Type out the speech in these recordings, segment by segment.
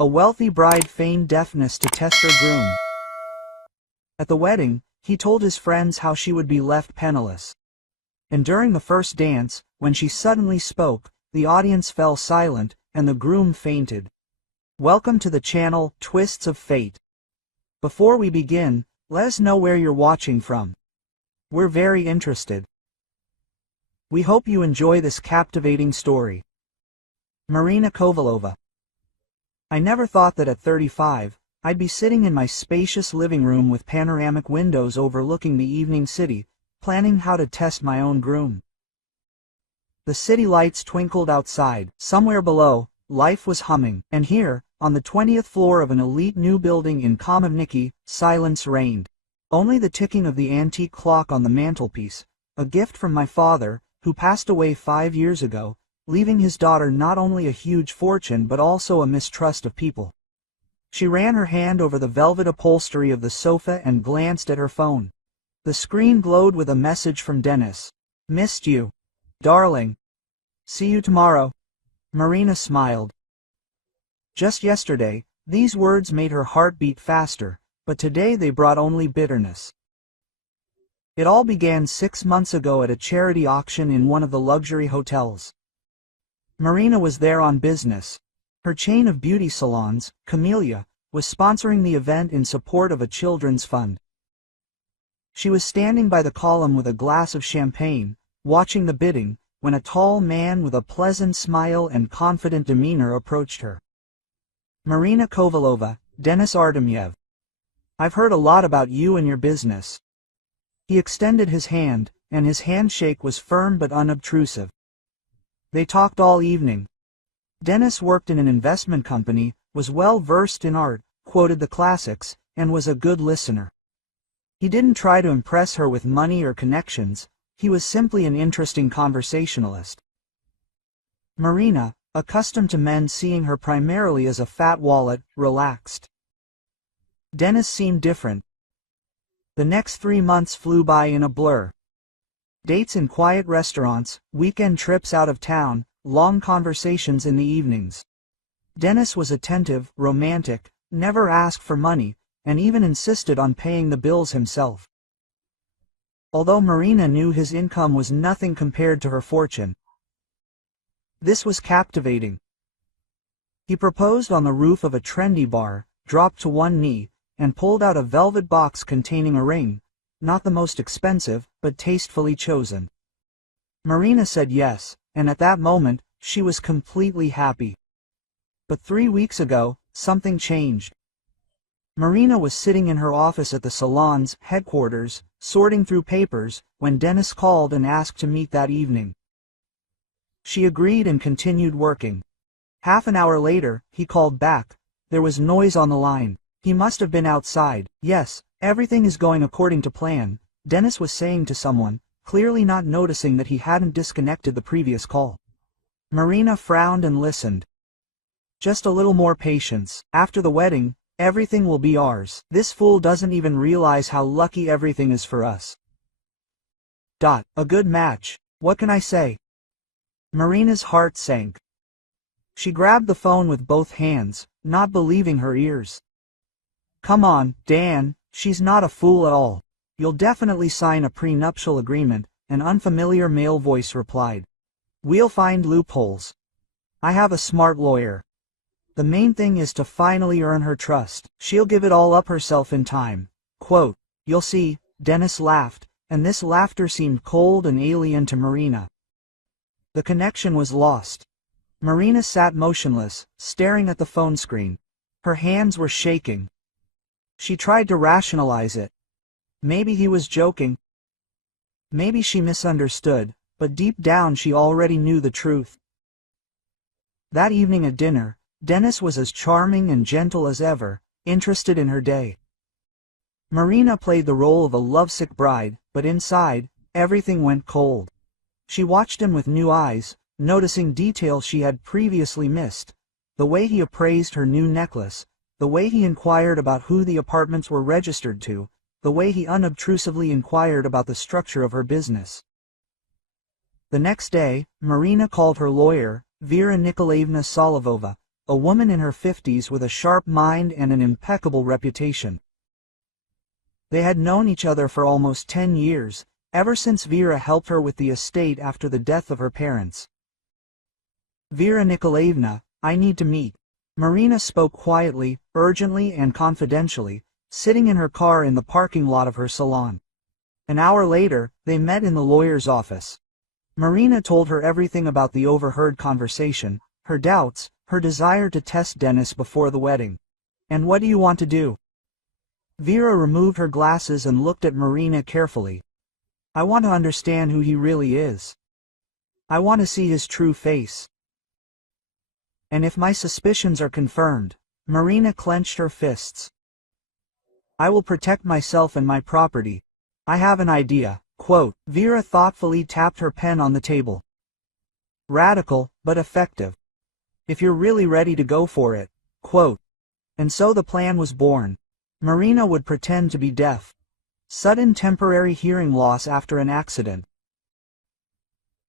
A wealthy bride feigned deafness to test her groom. At the wedding, he told his friends how she would be left penniless. And during the first dance, when she suddenly spoke, the audience fell silent, and the groom fainted. Welcome to the channel, Twists of Fate. Before we begin, let us know where you're watching from. We're very interested. We hope you enjoy this captivating story. Marina Kovalova. I never thought that at 35, I'd be sitting in my spacious living room with panoramic windows overlooking the evening city, planning how to test my own groom. The city lights twinkled outside. Somewhere below, life was humming, and here, on the 20th floor of an elite new building in Kameniki, silence reigned. Only the ticking of the antique clock on the mantelpiece, a gift from my father, who passed away 5 years ago, leaving his daughter not only a huge fortune but also a mistrust of people. She ran her hand over the velvet upholstery of the sofa and glanced at her phone. The screen glowed with a message from Dennis. Missed you, darling. See you tomorrow. Marina smiled. Just yesterday, these words made her heart beat faster, but today they brought only bitterness. It all began 6 months ago at a charity auction in one of the luxury hotels. Marina was there on business. Her chain of beauty salons, Camellia, was sponsoring the event in support of a children's fund. She was standing by the column with a glass of champagne, watching the bidding, when a tall man with a pleasant smile and confident demeanor approached her. Marina Kovalova, Denis Artemyev. I've heard a lot about you and your business. He extended his hand, and his handshake was firm but unobtrusive. They talked all evening. Denis worked in an investment company, was well versed in art, quoted the classics, and was a good listener. He didn't try to impress her with money or connections, he was simply an interesting conversationalist. Marina, accustomed to men seeing her primarily as a fat wallet, relaxed. Denis seemed different. The next 3 months flew by in a blur. Dates in quiet restaurants, weekend trips out of town, long conversations in the evenings. Denis was attentive, romantic, never asked for money, and even insisted on paying the bills himself. Although Marina knew his income was nothing compared to her fortune. This was captivating. He proposed on the roof of a trendy bar, dropped to one knee, and pulled out a velvet box containing a ring, not the most expensive, but tastefully chosen. Marina said yes, and at that moment, she was completely happy. But 3 weeks ago, something changed. Marina was sitting in her office at the salon's headquarters, sorting through papers, when Denis called and asked to meet that evening. She agreed and continued working. Half an hour later, he called back. There was noise on the line. He must have been outside. Yes, everything is going according to plan, Denis was saying to someone, clearly not noticing that he hadn't disconnected the previous call. Marina frowned and listened. Just a little more patience. After the wedding, everything will be ours. This fool doesn't even realize how lucky everything is for us. A good match. What can I say? Marina's heart sank. She grabbed the phone with both hands, not believing her ears. Come on, Dan, she's not a fool at all. You'll definitely sign a prenuptial agreement, an unfamiliar male voice replied. We'll find loopholes. I have a smart lawyer. The main thing is to finally earn her trust. She'll give it all up herself in time. Quote, you'll see, Denis laughed, and this laughter seemed cold and alien to Marina. The connection was lost. Marina sat motionless, staring at the phone screen. Her hands were shaking. She tried to rationalize it. Maybe he was joking. Maybe she misunderstood, but deep down she already knew the truth. That evening at dinner, Denis was as charming and gentle as ever, interested in her day. Marina played the role of a lovesick bride, but inside, everything went cold. She watched him with new eyes, noticing details she had previously missed. The way he appraised her new necklace, the way he inquired about who the apartments were registered to, the way he unobtrusively inquired about the structure of her business. The next day, Marina called her lawyer, Vera Nikolaevna Solovova, a woman in her 50s with a sharp mind and an impeccable reputation. They had known each other for almost 10 years, ever since Vera helped her with the estate after the death of her parents. "Vera Nikolaevna, I need to meet." Marina spoke quietly, urgently and confidentially, sitting in her car in the parking lot of her salon. An hour later, they met in the lawyer's office. Marina told her everything about the overheard conversation, her doubts, her desire to test Dennis before the wedding. "And what do you want to do?" Vera removed her glasses and looked at Marina carefully. "I want to understand who he really is. I want to see his true face. And if my suspicions are confirmed," Marina clenched her fists, "I will protect myself and my property. I have an idea." Quote, Vera thoughtfully tapped her pen on the table. "Radical, but effective. If you're really ready to go for it." Quote. And so the plan was born. Marina would pretend to be deaf. Sudden temporary hearing loss after an accident.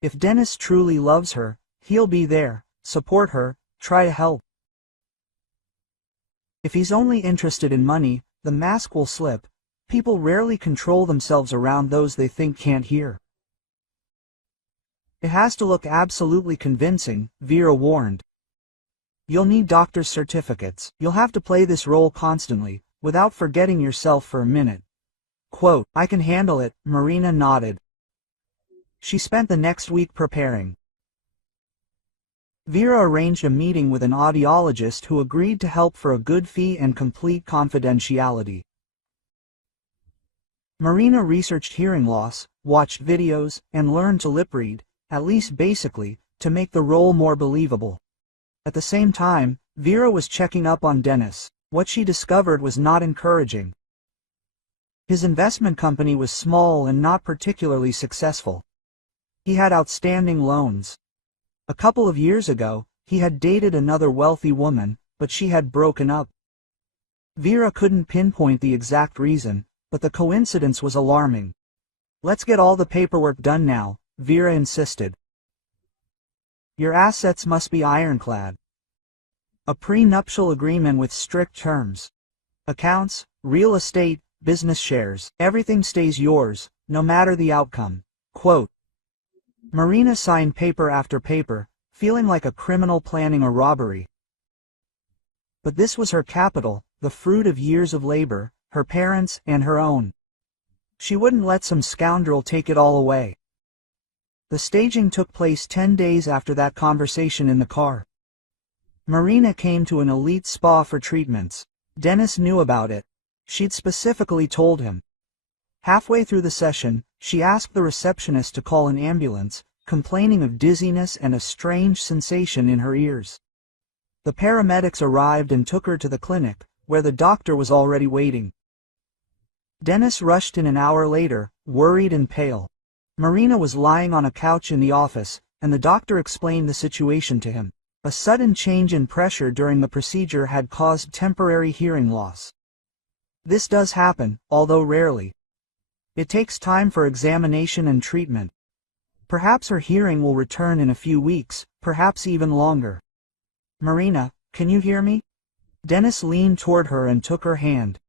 If Dennis truly loves her, he'll be there, support her, try to help. If he's only interested in money, the mask will slip. People rarely control themselves around those they think can't hear. "It has to look absolutely convincing," Vera warned. "You'll need doctor's certificates. You'll have to play this role constantly, without forgetting yourself for a minute." Quote, "I can handle it," Marina nodded. She spent the next week preparing. Vera arranged a meeting with an audiologist who agreed to help for a good fee and complete confidentiality. Marina researched hearing loss, watched videos, and learned to lip read, at least basically, to make the role more believable. At the same time, Vera was checking up on Dennis. What she discovered was not encouraging. His investment company was small and not particularly successful. He had outstanding loans. A couple of years ago, he had dated another wealthy woman, but she had broken up. Vera couldn't pinpoint the exact reason, but the coincidence was alarming. "Let's get all the paperwork done now," Vera insisted. "Your assets must be ironclad. A prenuptial agreement with strict terms. Accounts, real estate, business shares, everything stays yours, no matter the outcome." Quote. Marina signed paper after paper, feeling like a criminal planning a robbery. But this was her capital, the fruit of years of labor, her parents' and her own. She wouldn't let some scoundrel take it all away. The staging took place 10 days after that conversation in the car. Marina came to an elite spa for treatments. Dennis knew about it. She'd specifically told him. Halfway through the session, she asked the receptionist to call an ambulance, complaining of dizziness and a strange sensation in her ears. The paramedics arrived and took her to the clinic, where the doctor was already waiting. Dennis rushed in an hour later, worried and pale. Marina was lying on a couch in the office, and the doctor explained the situation to him. A sudden change in pressure during the procedure had caused temporary hearing loss. This does happen, although rarely. It takes time for examination and treatment. Perhaps her hearing will return in a few weeks, perhaps even longer. "Marina, can you hear me?" Dennis leaned toward her and took her hand.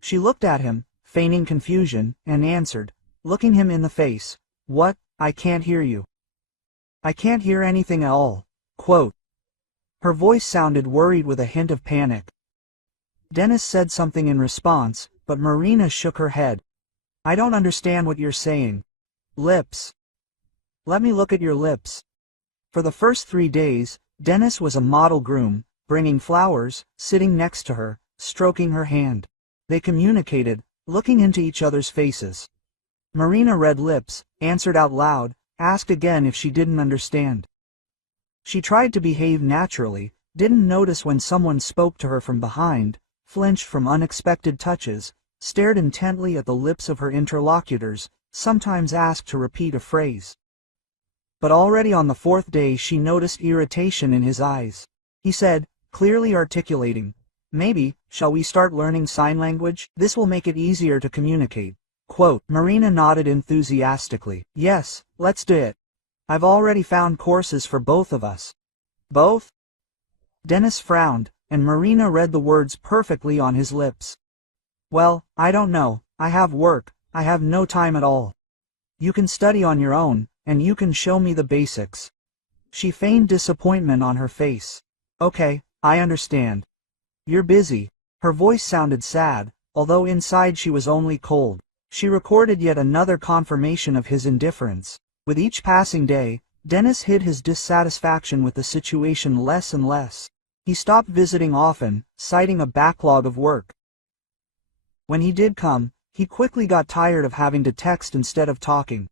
She looked at him, feigning confusion, and answered, looking him in the face, "What? I can't hear you. I can't hear anything at all." Quote. Her voice sounded worried with a hint of panic. Dennis said something in response, but Marina shook her head. "I don't understand what you're saying." "Lips. Let me look at your lips." For the first 3 days, Dennis was a model groom, bringing flowers, sitting next to her, stroking her hand. They communicated, looking into each other's faces. Marina read lips, answered out loud, asked again if she didn't understand. She tried to behave naturally, didn't notice when someone spoke to her from behind, flinched from unexpected touches, stared intently at the lips of her interlocutors, sometimes asked to repeat a phrase. But already on the 4th day she noticed irritation in his eyes. He said, clearly articulating, "Maybe, shall we start learning sign language? This will make it easier to communicate." Quote. Marina nodded enthusiastically. "Yes, let's do it. I've already found courses for both of us." "Both?" Dennis frowned, and Marina read the words perfectly on his lips. Well, I don't know, I have work, I have no time at all. You can study on your own, and you can show me the basics. She feigned disappointment on her face. Okay, I understand. You're busy. Her voice sounded sad, although inside she was only cold. She recorded yet another confirmation of his indifference. With each passing day, Dennis hid his dissatisfaction with the situation less and less. He stopped visiting often, citing a backlog of work. When he did come, he quickly got tired of having to text instead of talking.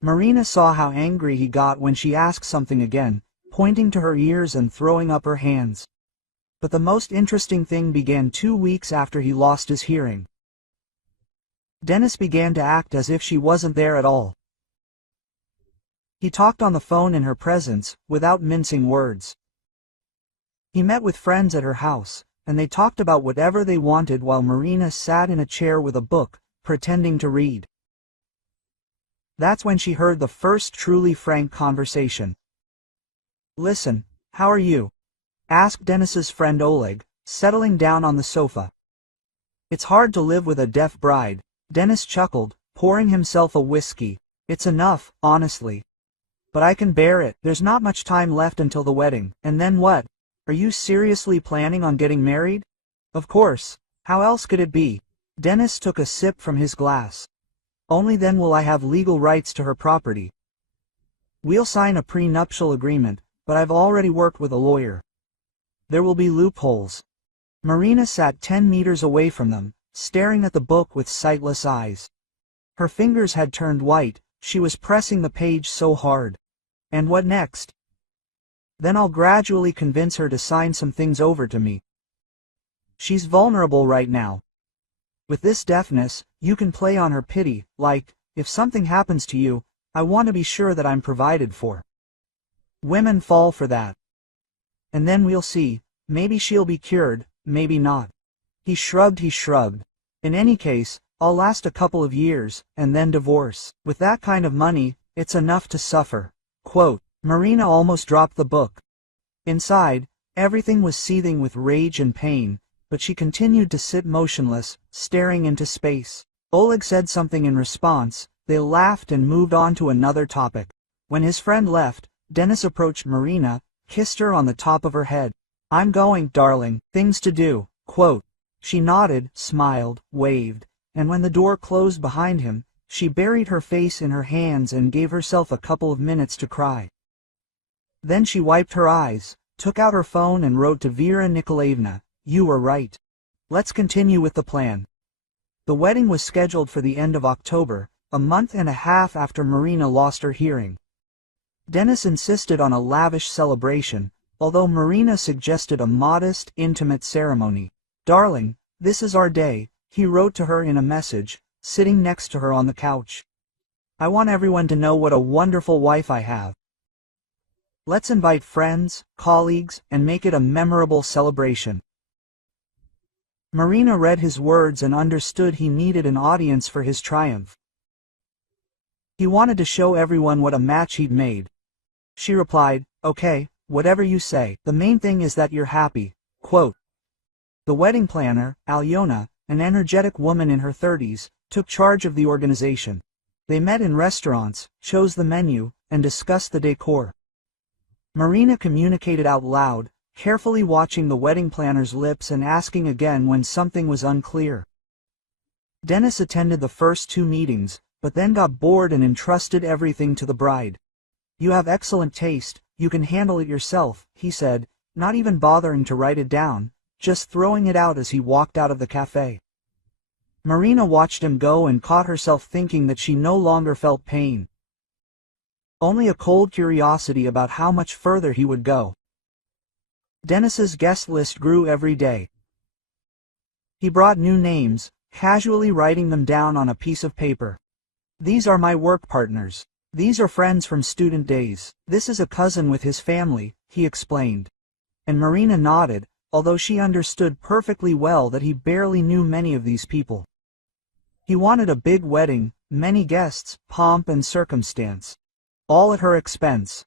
Marina saw how angry he got when she asked something again, pointing to her ears and throwing up her hands. But the most interesting thing began 2 weeks after he lost his hearing. Dennis began to act as if she wasn't there at all. He talked on the phone in her presence, without mincing words. He met with friends at her house, and they talked about whatever they wanted while Marina sat in a chair with a book, pretending to read. That's when she heard the first truly frank conversation. "Listen, how are you?" asked Dennis's friend Oleg, settling down on the sofa. "It's hard to live with a deaf bride," Dennis chuckled, pouring himself a whiskey. "It's enough, honestly. But I can bear it. There's not much time left until the wedding. And then what? Are you seriously planning on getting married?" "Of course. How else could it be?" Dennis took a sip from his glass. "Only then will I have legal rights to her property. We'll sign a prenuptial agreement, but I've already worked with a lawyer. There will be loopholes." Marina sat 10 meters away from them, staring at the book with sightless eyes. Her fingers had turned white, she was pressing the page so hard. And what next? "Then I'll gradually convince her to sign some things over to me. She's vulnerable right now. With this deafness, you can play on her pity, like, if something happens to you, I want to be sure that I'm provided for. Women fall for that. And then we'll see, maybe she'll be cured, maybe not." He shrugged. "In any case, I'll last a couple of years, and then divorce. With that kind of money, it's enough to suffer." Quote. Marina almost dropped the book. Inside, everything was seething with rage and pain, but she continued to sit motionless, staring into space. Oleg said something in response, they laughed and moved on to another topic. When his friend left, Dennis approached Marina, kissed her on the top of her head. "I'm going, darling, things to do." Quote. She nodded, smiled, waved, and when the door closed behind him, she buried her face in her hands and gave herself a couple of minutes to cry. Then she wiped her eyes, took out her phone and wrote to Vera Nikolaevna, "You were right. Let's continue with the plan." The wedding was scheduled for the end of October, a month and a half after Marina lost her hearing. Dennis insisted on a lavish celebration, although Marina suggested a modest, intimate ceremony. "Darling, this is our day," he wrote to her in a message, sitting next to her on the couch. "I want everyone to know what a wonderful wife I have. Let's invite friends, colleagues, and make it a memorable celebration." Marina read his words and understood he needed an audience for his triumph. He wanted to show everyone what a match he'd made. She replied, "Okay, whatever you say. The main thing is that you're happy." Quote. The wedding planner, Alyona, an energetic woman in her 30s, took charge of the organization. They met in restaurants, chose the menu, and discussed the decor. Marina communicated out loud, carefully watching the wedding planner's lips and asking again when something was unclear. Dennis attended the first 2 meetings, but then got bored and entrusted everything to the bride. "You have excellent taste, you can handle it yourself," he said, not even bothering to write it down, just throwing it out as he walked out of the cafe. Marina watched him go and caught herself thinking that she no longer felt pain. Only a cold curiosity about how much further he would go. Dennis's guest list grew every day. He brought new names, casually writing them down on a piece of paper. "These are my work partners. These are friends from student days. This is a cousin with his family," he explained. And Marina nodded, although she understood perfectly well that he barely knew many of these people. He wanted a big wedding, many guests, pomp and circumstance. All at her expense.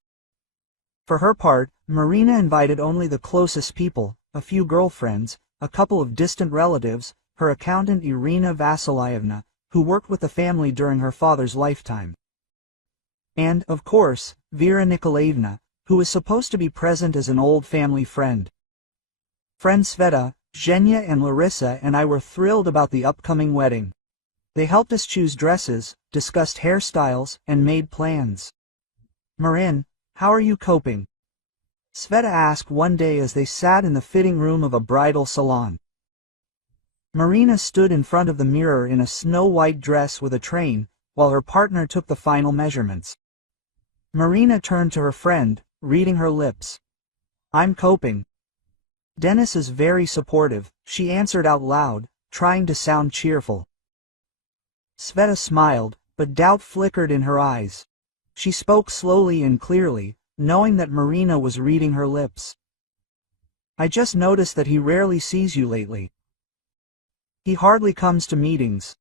For her part, Marina invited only the closest people, a few girlfriends, a couple of distant relatives, her accountant Irina Vasilyevna, who worked with the family during her father's lifetime. And, of course, Vera Nikolaevna, who was supposed to be present as an old family friend. Friends Sveta, Zhenya and Larissa and I were thrilled about the upcoming wedding. They helped us choose dresses, discussed hairstyles, and made plans. "Marin, how are you coping?" Sveta asked one day as they sat in the fitting room of a bridal salon. Marina stood in front of the mirror in a snow-white dress with a train, while her partner took the final measurements. Marina turned to her friend, reading her lips. "I'm coping." "Dennis is very supportive," she answered out loud, trying to sound cheerful. Sveta smiled, but doubt flickered in her eyes. She spoke slowly and clearly, knowing that Marina was reading her lips. "I just noticed that he rarely sees you lately. He hardly comes to meetings.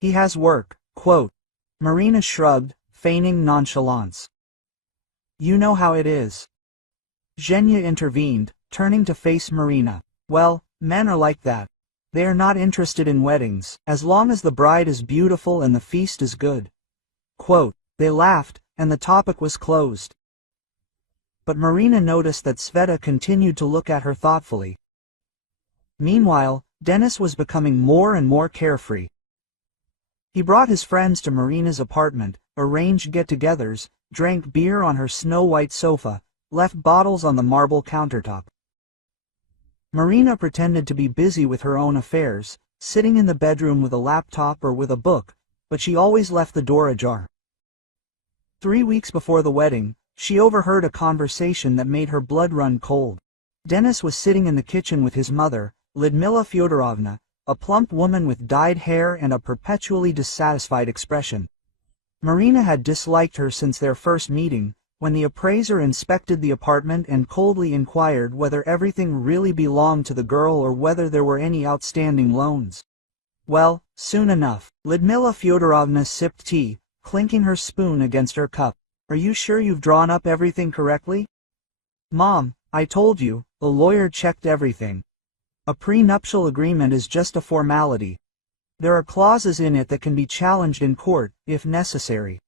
He has work." Quote. Marina shrugged, feigning nonchalance. "You know how it is." Zhenya intervened, turning to face Marina. "Well, men are like that. They are not interested in weddings, as long as the bride is beautiful and the feast is good." Quote. They laughed, and the topic was closed. But Marina noticed that Sveta continued to look at her thoughtfully. Meanwhile, Dennis was becoming more and more carefree. He brought his friends to Marina's apartment, arranged get-togethers, drank beer on her snow-white sofa, left bottles on the marble countertop. Marina pretended to be busy with her own affairs, sitting in the bedroom with a laptop or with a book, but she always left the door ajar. 3 weeks before the wedding, she overheard a conversation that made her blood run cold. Dennis was sitting in the kitchen with his mother, Lyudmila Fyodorovna, a plump woman with dyed hair and a perpetually dissatisfied expression. Marina had disliked her since their first meeting, when the appraiser inspected the apartment and coldly inquired whether everything really belonged to the girl or whether there were any outstanding loans. Well, soon enough, Lyudmila Fyodorovna sipped tea, clinking her spoon against her cup. "Are you sure you've drawn up everything correctly?" "Mom, I told you, the lawyer checked everything. A prenuptial agreement is just a formality. There are clauses in it that can be challenged in court, if necessary.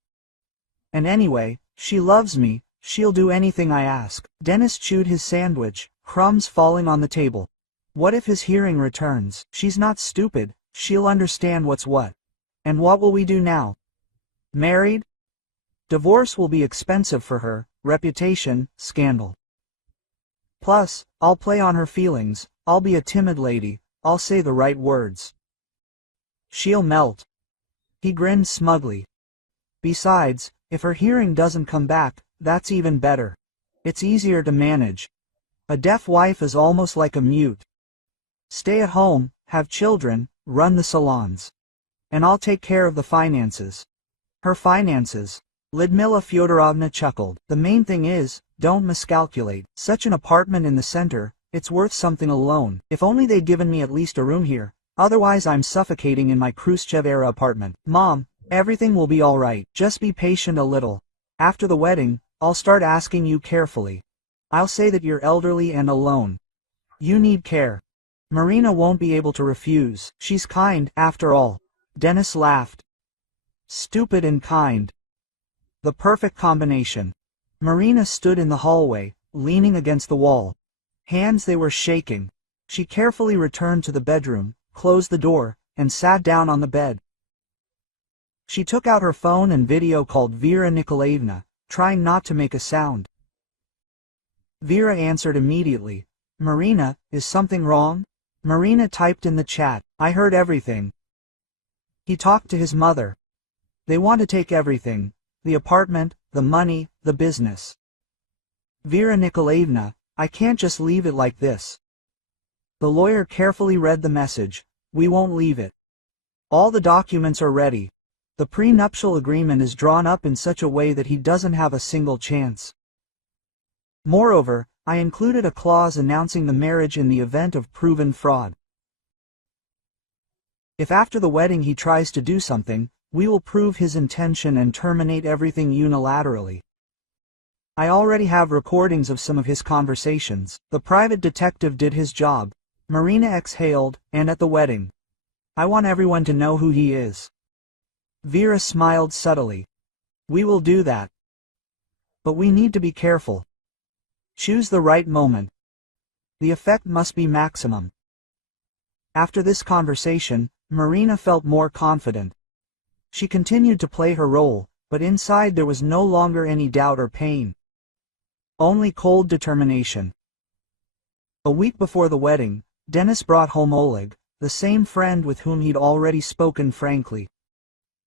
And anyway, she loves me, she'll do anything I ask." Dennis chewed his sandwich, crumbs falling on the table. "What if his hearing returns?" "She's not stupid, she'll understand what's what. And what will we do now? Married? Divorce will be expensive for her, reputation, scandal. Plus, I'll play on her feelings, I'll be a timid lady, I'll say the right words. She'll melt." He grinned smugly. "Besides, if her hearing doesn't come back, that's even better. It's easier to manage. A deaf wife is almost like a mute. Stay at home, have children, run the salons. And I'll take care of the finances." "Her finances?" Lyudmila Fyodorovna chuckled. "The main thing is, don't miscalculate. Such an apartment in the center, it's worth something alone. If only they'd given me at least a room here, otherwise I'm suffocating in my Khrushchev-era apartment." "Mom, everything will be all right. Just be patient a little. After the wedding, I'll start asking you carefully. I'll say that you're elderly and alone. You need care. Marina won't be able to refuse. She's kind, after all." Dennis laughed. "Stupid and kind. The perfect combination." Marina stood in the hallway, leaning against the wall. Hands they were shaking. She carefully returned to the bedroom, closed the door, and sat down on the bed. She took out her phone and video called Vera Nikolaevna, trying not to make a sound. Vera answered immediately. "Marina, is something wrong?" Marina typed in the chat, "I heard everything." He talked to his mother. "They want to take everything. The apartment, the money, the business." "Vera Nikolaevna, I can't just leave it like this." The lawyer carefully read the message. "We won't leave it. All the documents are ready. The prenuptial agreement is drawn up in such a way that he doesn't have a single chance. Moreover, I included a clause announcing the marriage in the event of proven fraud. If after the wedding he tries to do something, we will prove his intention and terminate everything unilaterally. I already have recordings of some of his conversations. The private detective did his job. Marina exhaled, and at the wedding. I want everyone to know who he is. Vera smiled subtly. We will do that. But we need to be careful. Choose the right moment. The effect must be maximum. After this conversation, Marina felt more confident. She continued to play her role, but inside there was no longer any doubt or pain. Only cold determination. A week before the wedding, Dennis brought home Oleg, the same friend with whom he'd already spoken frankly.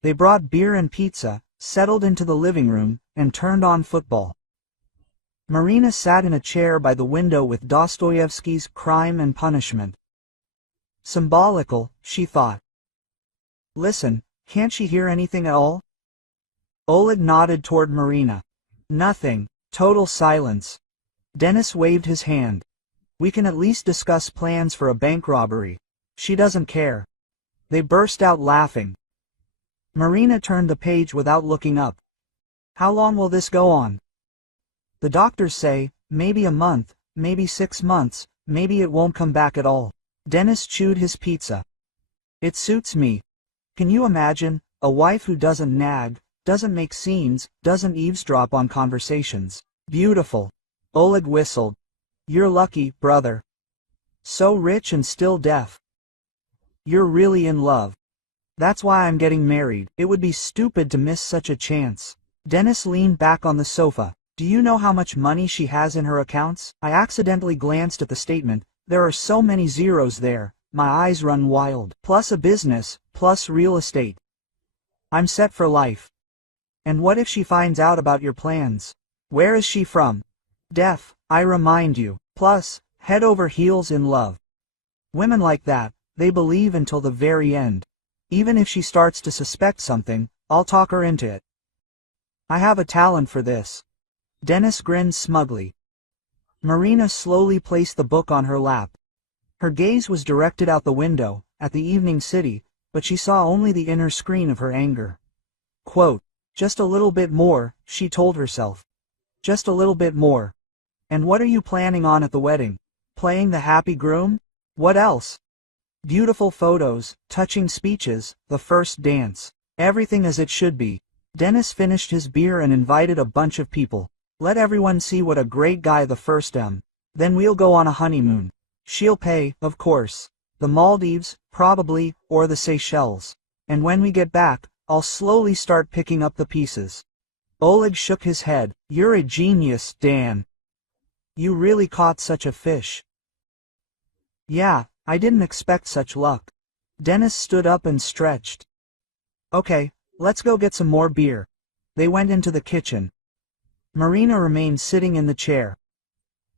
They brought beer and pizza, settled into the living room, and turned on football. Marina sat in a chair by the window with Dostoevsky's Crime and Punishment. Symbolical, she thought. Listen, can't she hear anything at all? Oleg nodded toward Marina. Nothing. Total silence. Dennis waved his hand. We can at least discuss plans for a bank robbery. She doesn't care. They burst out laughing. Marina turned the page without looking up. How long will this go on? The doctors say, maybe a month, maybe 6 months, maybe it won't come back at all. Dennis chewed his pizza. It suits me. Can you imagine, a wife who doesn't nag, doesn't make scenes, doesn't eavesdrop on conversations? Beautiful. Oleg whistled. You're lucky, brother. So rich and still deaf. You're really in love. That's why I'm getting married. It would be stupid to miss such a chance. Dennis leaned back on the sofa. Do you know how much money she has in her accounts? I accidentally glanced at the statement. There are so many zeros there. My eyes run wild. Plus a business, plus real estate. I'm set for life. And what if she finds out about your plans? Where is she from? Deaf, I remind you. Plus, head over heels in love. Women like that, they believe until the very end. Even if she starts to suspect something, I'll talk her into it. I have a talent for this. Dennis grinned smugly. Marina slowly placed the book on her lap. Her gaze was directed out the window, at the evening city, but she saw only the inner screen of her anger. Quote, just a little bit more, she told herself. Just a little bit more. And what are you planning on at the wedding? Playing the happy groom? What else? Beautiful photos, touching speeches, the first dance. Everything as it should be. Dennis finished his beer and invited a bunch of people. Let everyone see what a great guy the first Then we'll go on a honeymoon. She'll pay, of course. The Maldives, probably, or the Seychelles. And when we get back, I'll slowly start picking up the pieces. Oleg shook his head. You're a genius, Dan. You really caught such a fish. Yeah, I didn't expect such luck. Dennis stood up and stretched. Okay, let's go get some more beer. They went into the kitchen. Marina remained sitting in the chair.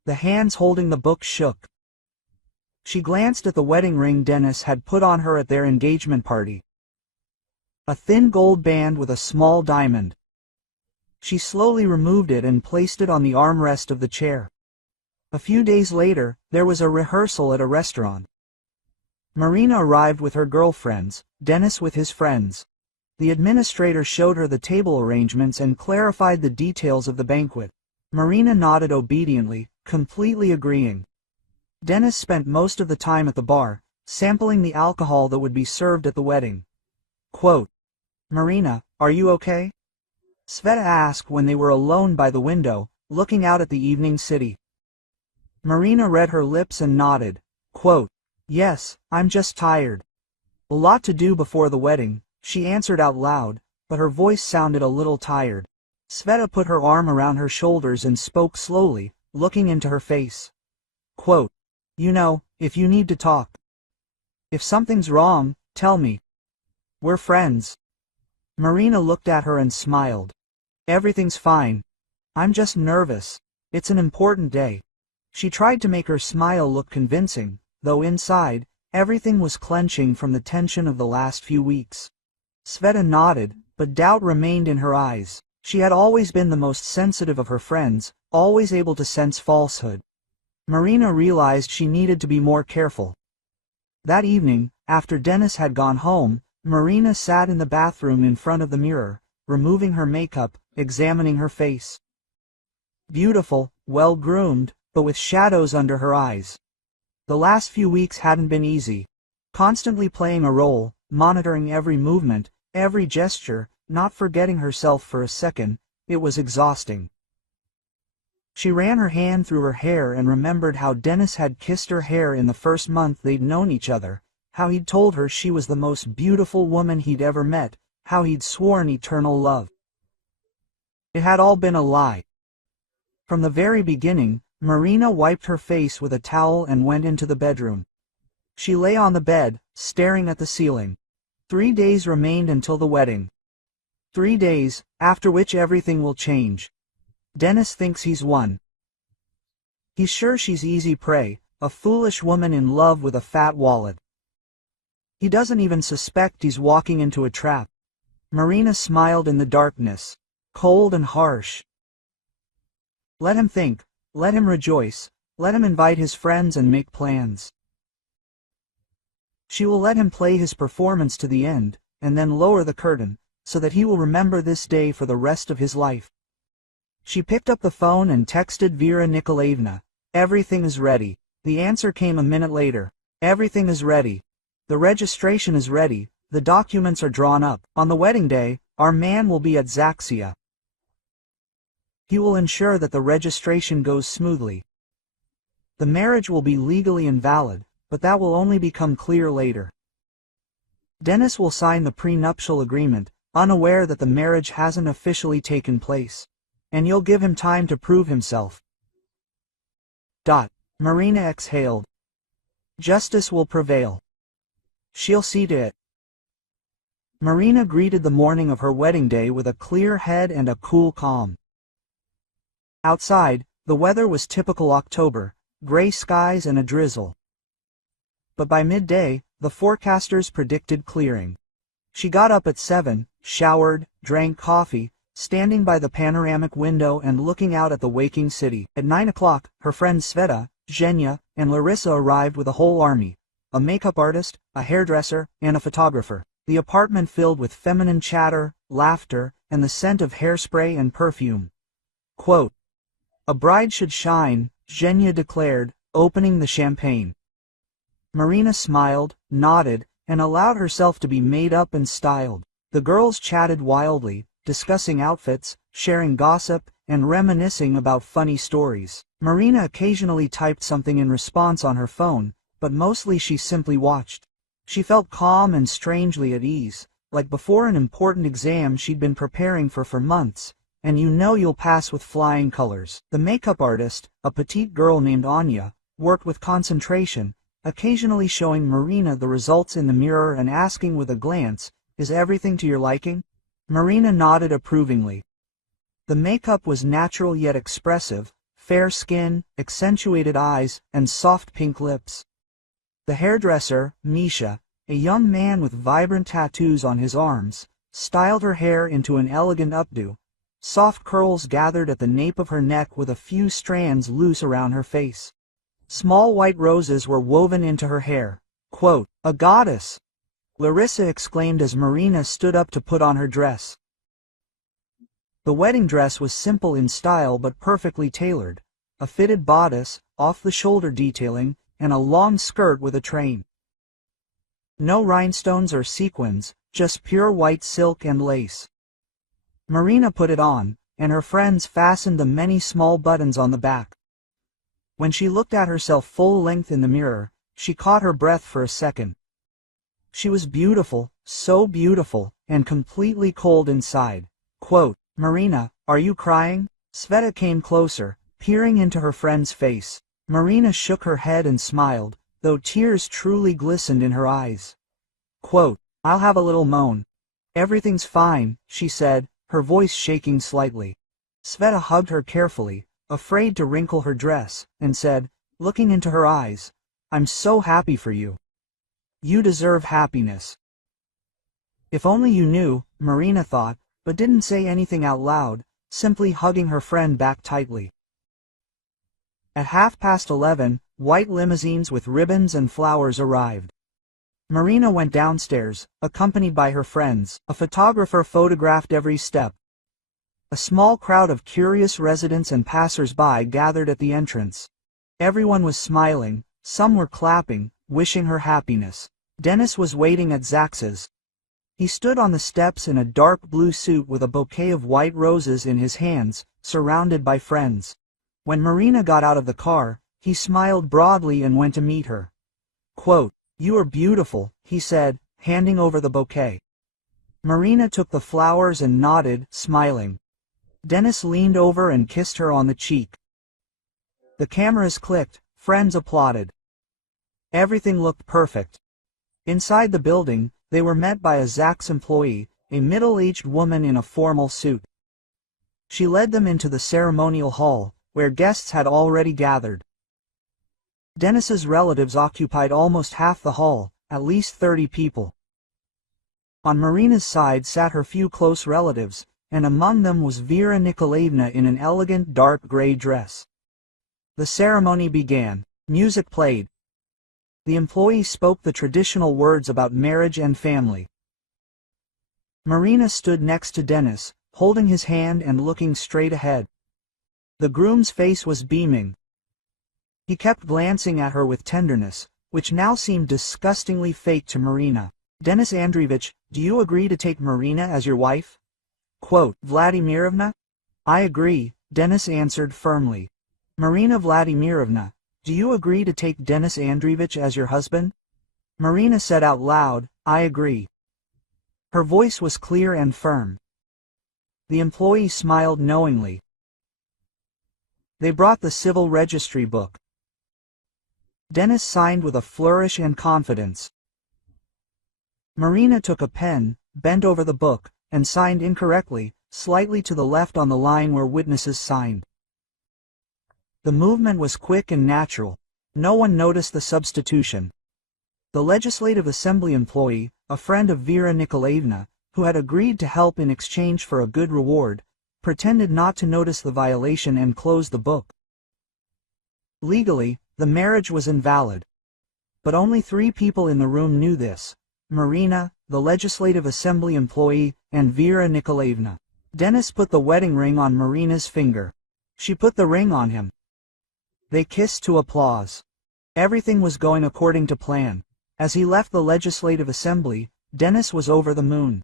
The hands holding the book shook. She glanced at the wedding ring Dennis had put on her at their engagement party. A thin gold band with a small diamond. She slowly removed it and placed it on the armrest of the chair. A few days later, there was a rehearsal at a restaurant. Marina arrived with her girlfriends, Dennis with his friends. The administrator showed her the table arrangements and clarified the details of the banquet. Marina nodded obediently, completely agreeing. Dennis spent most of the time at the bar, sampling the alcohol that would be served at the wedding. Quote, Marina, are you okay? Sveta asked when they were alone by the window, looking out at the evening city. Marina read her lips and nodded. Quote, yes, I'm just tired. A lot to do before the wedding, she answered out loud, but her voice sounded a little tired. Sveta put her arm around her shoulders and spoke slowly, looking into her face. Quote, you know, if you need to talk. If something's wrong, tell me. We're friends. Marina looked at her and smiled. Everything's fine. I'm just nervous. It's an important day. She tried to make her smile look convincing, though inside, everything was clenching from the tension of the last few weeks. Sveta nodded, but doubt remained in her eyes. She had always been the most sensitive of her friends, always able to sense falsehood. Marina realized she needed to be more careful. That evening, after Dennis had gone home, Marina sat in the bathroom in front of the mirror, removing her makeup, examining her face. Beautiful, well-groomed, but with shadows under her eyes. The last few weeks hadn't been easy. Constantly playing a role, monitoring every movement, every gesture, not forgetting herself for a second, it was exhausting. She ran her hand through her hair and remembered how Dennis had kissed her hair in the first month they'd known each other, how he'd told her she was the most beautiful woman he'd ever met, how he'd sworn eternal love. It had all been a lie. From the very beginning, Marina wiped her face with a towel and went into the bedroom. She lay on the bed, staring at the ceiling. 3 days remained until the wedding. 3 days, after which everything will change. Dennis thinks he's won. He's sure she's easy prey, a foolish woman in love with a fat wallet. He doesn't even suspect he's walking into a trap. Marina smiled in the darkness, cold and harsh. Let him think, let him rejoice, let him invite his friends and make plans. She will let him play his performance to the end, and then lower the curtain, so that he will remember this day for the rest of his life. She picked up the phone and texted Vera Nikolaevna. Everything is ready. The answer came a minute later. Everything is ready. The registration is ready, the documents are drawn up. On the wedding day, our man will be at Zaxia. He will ensure that the registration goes smoothly. The marriage will be legally invalid, but that will only become clear later. Dennis will sign the prenuptial agreement, unaware that the marriage hasn't officially taken place. And you'll give him time to prove himself. Marina exhaled. Justice will prevail. She'll see to it. Marina greeted the morning of her wedding day with a clear head and a cool calm. Outside, the weather was typical October, gray skies and a drizzle. But by midday, the forecasters predicted clearing. She got up at 7, showered, drank coffee, standing by the panoramic window and looking out at the waking city. At 9 o'clock, her friends Sveta, Zhenya, and Larissa arrived with a whole army. A makeup artist, a hairdresser, and a photographer. The apartment filled with feminine chatter, laughter, and the scent of hairspray and perfume. Quote, "A bride should shine," Zhenya declared, opening the champagne. Marina smiled, nodded, and allowed herself to be made up and styled. The girls chatted wildly, discussing outfits, sharing gossip, and reminiscing about funny stories. Marina occasionally typed something in response on her phone, but mostly she simply watched. She felt calm and strangely at ease, like before an important exam she'd been preparing for months, and you know you'll pass with flying colors. The makeup artist, a petite girl named Anya, worked with concentration, occasionally showing Marina the results in the mirror and asking with a glance, "Is everything to your liking?" Marina nodded approvingly. The makeup was natural yet expressive, fair skin, accentuated eyes, and soft pink lips. The hairdresser, Misha, a young man with vibrant tattoos on his arms, styled her hair into an elegant updo. Soft curls gathered at the nape of her neck with a few strands loose around her face. Small white roses were woven into her hair. Quote, "A goddess!" Larissa exclaimed as Marina stood up to put on her dress. The wedding dress was simple in style but perfectly tailored. A fitted bodice, off-the-shoulder detailing, and a long skirt with a train. No rhinestones or sequins, just pure white silk and lace. Marina put it on, and her friends fastened the many small buttons on the back. When she looked at herself full length in the mirror, she caught her breath for a second. She was beautiful, so beautiful, and completely cold inside. Quote, "Marina, are you crying?" Sveta came closer, peering into her friend's face. Marina shook her head and smiled, though tears truly glistened in her eyes. Quote, "I'll have a little moan. Everything's fine," she said, her voice shaking slightly. Sveta hugged her carefully, afraid to wrinkle her dress, and said, looking into her eyes, "I'm so happy for you. You deserve happiness." If only you knew, Marina thought, but didn't say anything out loud, simply hugging her friend back tightly. At 11:30, white limousines with ribbons and flowers arrived. Marina went downstairs, accompanied by her friends. A photographer photographed every step. A small crowd of curious residents and passers-by gathered at the entrance. Everyone was smiling, some were clapping, wishing her happiness. Dennis was waiting at Zax's. He stood on the steps in a dark blue suit with a bouquet of white roses in his hands, surrounded by friends. When Marina got out of the car, he smiled broadly and went to meet her. Quote, "You are beautiful," he said, handing over the bouquet. Marina took the flowers and nodded, smiling. Dennis leaned over and kissed her on the cheek. The cameras clicked, friends applauded. Everything looked perfect. Inside the building, they were met by a Zax employee, a middle-aged woman in a formal suit. She led them into the ceremonial hall, where guests had already gathered. Dennis's relatives occupied almost half the hall, at least 30 people. On Marina's side sat her few close relatives, and among them was Vera Nikolaevna in an elegant dark gray dress. The ceremony began. Music played. The employee spoke the traditional words about marriage and family. Marina stood next to Dennis, holding his hand and looking straight ahead. The groom's face was beaming. He kept glancing at her with tenderness, which now seemed disgustingly fake to Marina. "Denis Andreevich, do you agree to take Marina as your wife?" Quote, "Vladimirovna?" "I agree," Dennis answered firmly. "Marina Vladimirovna, do you agree to take Denis Andreevich as your husband?" Marina said out loud, "I agree." Her voice was clear and firm. The employee smiled knowingly. They brought the civil registry book. Dennis signed with a flourish and confidence. Marina took a pen, bent over the book, and signed incorrectly, slightly to the left on the line where witnesses signed. The movement was quick and natural. No one noticed the substitution. The Legislative Assembly employee, a friend of Vera Nikolaevna, who had agreed to help in exchange for a good reward, pretended not to notice the violation and closed the book. Legally, the marriage was invalid. But only 3 people in the room knew this: Marina, the Legislative Assembly employee, and Vera Nikolaevna. Dennis put the wedding ring on Marina's finger. She put the ring on him. They kissed to applause. Everything was going according to plan. As he left the Legislative Assembly, Dennis was over the moon.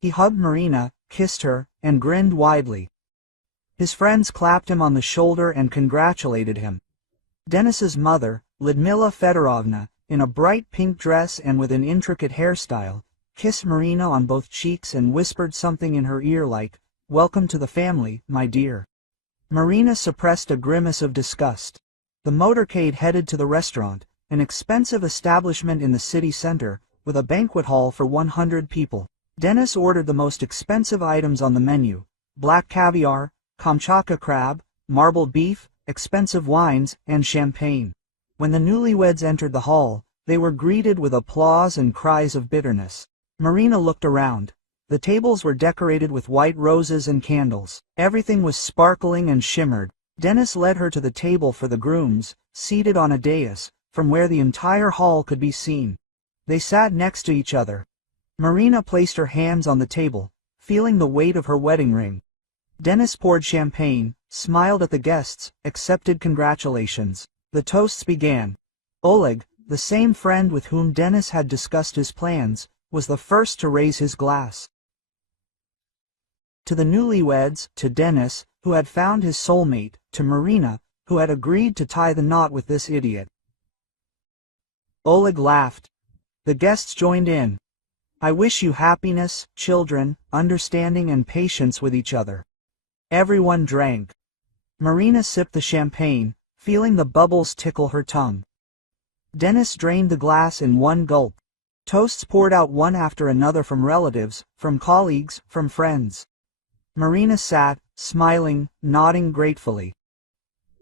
He hugged Marina, kissed her, and grinned widely. His friends clapped him on the shoulder and congratulated him. Dennis's mother, Lyudmila Fedorovna, in a bright pink dress and with an intricate hairstyle, kissed Marina on both cheeks and whispered something in her ear like, "Welcome to the family, my dear." Marina suppressed a grimace of disgust. The motorcade headed to the restaurant, an expensive establishment in the city center, with a banquet hall for 100 people. Dennis ordered the most expensive items on the menu: black caviar, Kamchatka crab, marbled beef, expensive wines, and champagne. When the newlyweds entered the hall, they were greeted with applause and cries of bitterness. Marina looked around. The tables were decorated with white roses and candles. Everything was sparkling and shimmered. Dennis led her to the table for the grooms, seated on a dais, from where the entire hall could be seen. They sat next to each other. Marina placed her hands on the table, feeling the weight of her wedding ring. Dennis poured champagne, smiled at the guests, accepted congratulations. The toasts began. Oleg, the same friend with whom Dennis had discussed his plans, was the first to raise his glass. To the newlyweds, to Dennis, who had found his soulmate, to Marina, who had agreed to tie the knot with this idiot. Oleg laughed. The guests joined in. "I wish you happiness, children, understanding and patience with each other." Everyone drank. Marina sipped the champagne, feeling the bubbles tickle her tongue. Dennis drained the glass in one gulp. Toasts poured out one after another from relatives, from colleagues, from friends. Marina sat, smiling, nodding gratefully.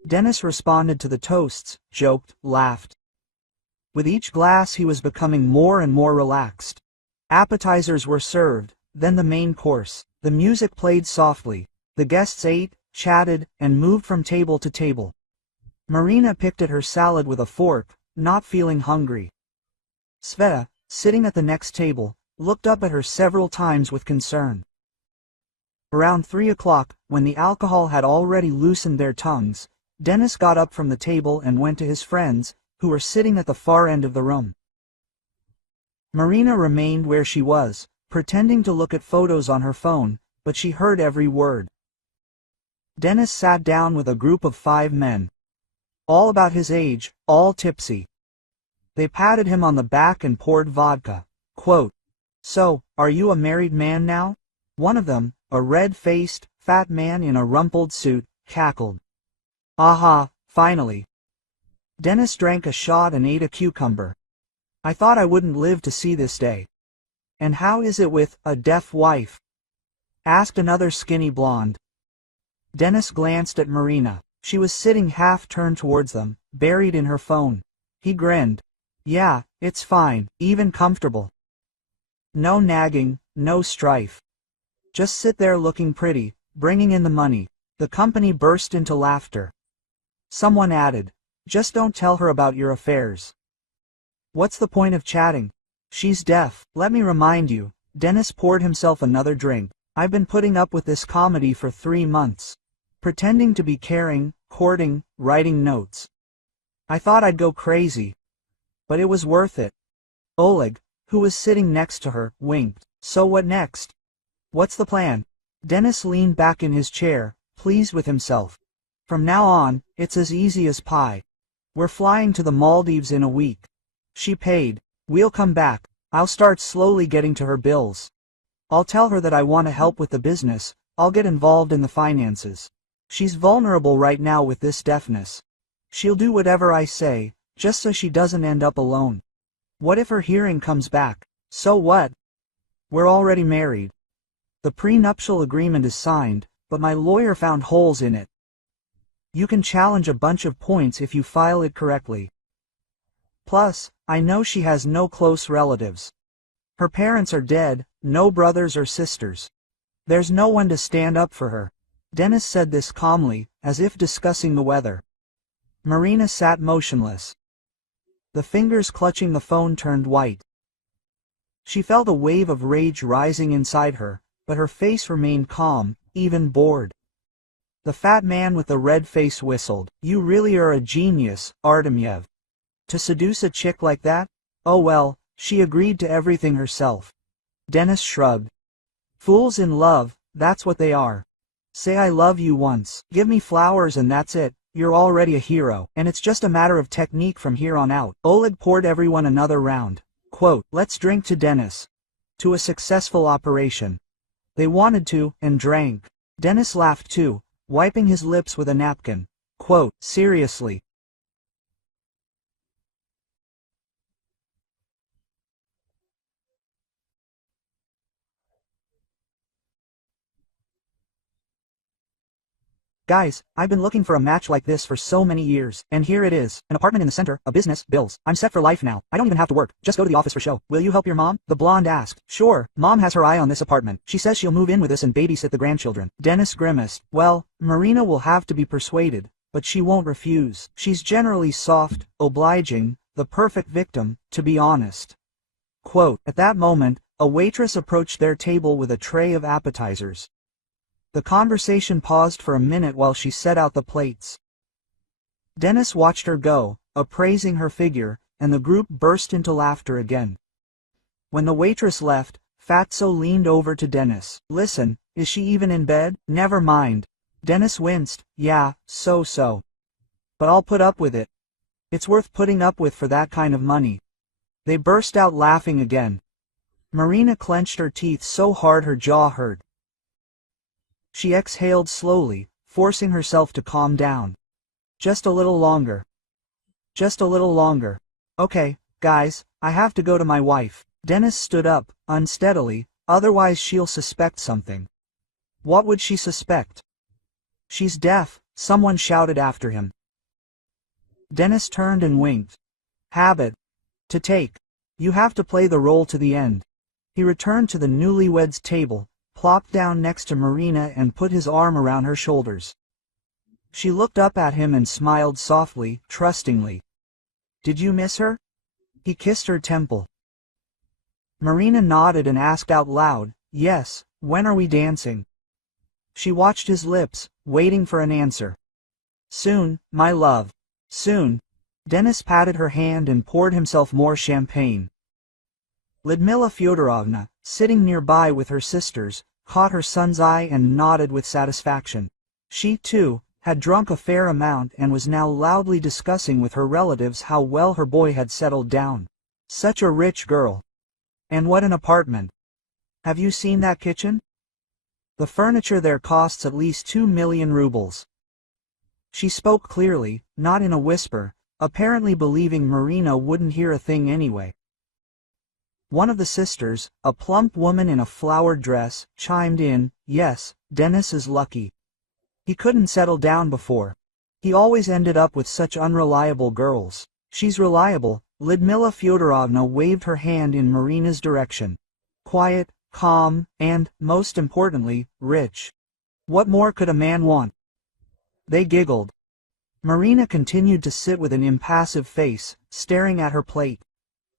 Dennis responded to the toasts, joked, laughed. With each glass he was becoming more and more relaxed. Appetizers were served, then the main course. The music played softly. The guests ate, chatted, and moved from table to table. Marina picked at her salad with a fork, not feeling hungry. Sveta, sitting at the next table, looked up at her several times with concern. Around 3 o'clock, when the alcohol had already loosened their tongues, Dennis got up from the table and went to his friends, who were sitting at the far end of the room. Marina remained where she was, pretending to look at photos on her phone, but she heard every word. Dennis sat down with a group of 5 men. All about his age, all tipsy. They patted him on the back and poured vodka. Quote, "So, are you a married man now?" One of them, a red-faced, fat man in a rumpled suit, cackled. "Aha, finally." Dennis drank a shot and ate a cucumber. "I thought I wouldn't live to see this day." "And how is it with a deaf wife?" asked another skinny blonde. Dennis glanced at Marina. She was sitting half-turned towards them, buried in her phone. He grinned. "Yeah, it's fine, even comfortable. No nagging, no strife. Just sit there looking pretty, bringing in the money." The company burst into laughter. Someone added, "Just don't tell her about your affairs. What's the point of chatting? She's deaf." "Let me remind you." Dennis poured himself another drink. "I've been putting up with this comedy for 3 months. Pretending to be caring, courting, writing notes. I thought I'd go crazy. But it was worth it." Oleg, who was sitting next to her, winked. "So what next? What's the plan?" Dennis leaned back in his chair, pleased with himself. "From now on, it's as easy as pie. We're flying to the Maldives in a week. She paid. We'll come back. I'll start slowly getting to her bills. I'll tell her that I want to help with the business. I'll get involved in the finances. She's vulnerable right now with this deafness. She'll do whatever I say, just so she doesn't end up alone. What if her hearing comes back? So what? We're already married. The prenuptial agreement is signed, but my lawyer found holes in it. You can challenge a bunch of points if you file it correctly. Plus, I know she has no close relatives. Her parents are dead, no brothers or sisters. There's no one to stand up for her." Dennis said this calmly, as if discussing the weather. Marina sat motionless. The fingers clutching the phone turned white. She felt a wave of rage rising inside her, but her face remained calm, even bored. The fat man with the red face whistled. "You really are a genius, Artemyev. To seduce a chick like that? Oh well, she agreed to everything herself." Dennis shrugged. "Fools in love, that's what they are. Say I love you once, give me flowers and that's it, you're already a hero, and it's just a matter of technique from here on out." Oleg poured everyone another round. Quote, "Let's drink to Dennis. To a successful operation." They wanted to, and drank. Dennis laughed too, wiping his lips with a napkin. Quote, "Seriously. Guys, I've been looking for a match like this for so many years, and here it is. An apartment in the center, a business, bills. I'm set for life now. I don't even have to work, just go to the office for show. Will you help your mom?" The blonde asked. "Sure, mom has her eye on this apartment. She says she'll move in with us and babysit the grandchildren." Dennis grimaced. "Well, Marina will have to be persuaded, but she won't refuse. She's generally soft, obliging, the perfect victim, to be honest." Quote, at that moment, a waitress approached their table with a tray of appetizers. The conversation paused for a minute while she set out the plates. Dennis watched her go, appraising her figure, and the group burst into laughter again. When the waitress left, Fatso leaned over to Dennis. "Listen, is she even in bed?" "Never mind." Dennis winced. "Yeah, so. But I'll put up with it. It's worth putting up with for that kind of money." They burst out laughing again. Marina clenched her teeth so hard her jaw hurt. She exhaled slowly, forcing herself to calm down. "Just a little longer. Just a little longer. Okay, guys, I have to go to my wife." Dennis stood up, unsteadily, "Otherwise she'll suspect something." "What would she suspect?" "She's deaf," someone shouted after him. Dennis turned and winked. "Habit. To take. You have to play the role to the end." He returned to the newlyweds' table, plopped down next to Marina and put his arm around her shoulders. She looked up at him and smiled softly, trustingly. "Did you miss her?" He kissed her temple. Marina nodded and asked out loud, "Yes, when are we dancing?" She watched his lips, waiting for an answer. Soon, my love. Soon. Denis patted her hand and poured himself more champagne. Lyudmila Fyodorovna, sitting nearby with her sisters, caught her son's eye and nodded with satisfaction. She, too, had drunk a fair amount and was now loudly discussing with her relatives how well her boy had settled down. Such a rich girl. And what an apartment. Have you seen that kitchen? The furniture there costs at least 2 million rubles. She spoke clearly, not in a whisper, apparently believing Marina wouldn't hear a thing anyway. One of the sisters, a plump woman in a flowered dress, chimed in, yes, Denis is lucky. He couldn't settle down before. He always ended up with such unreliable girls. She's reliable. Lyudmila Fyodorovna waved her hand in Marina's direction. Quiet, calm, and, most importantly, rich. What more could a man want? They giggled. Marina continued to sit with an impassive face, staring at her plate.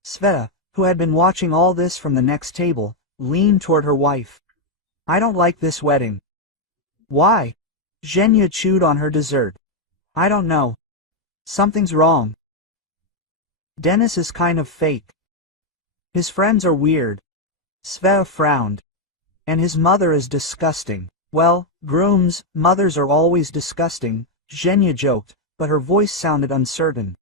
Sveta, who had been watching all this from the next table, leaned toward her wife. I don't like this wedding. Why? Zhenya chewed on her dessert. I don't know. Something's wrong. Denis is kind of fake. His friends are weird. Sveta frowned. And his mother is disgusting. Well, grooms' mothers are always disgusting, Zhenya joked, but her voice sounded uncertain.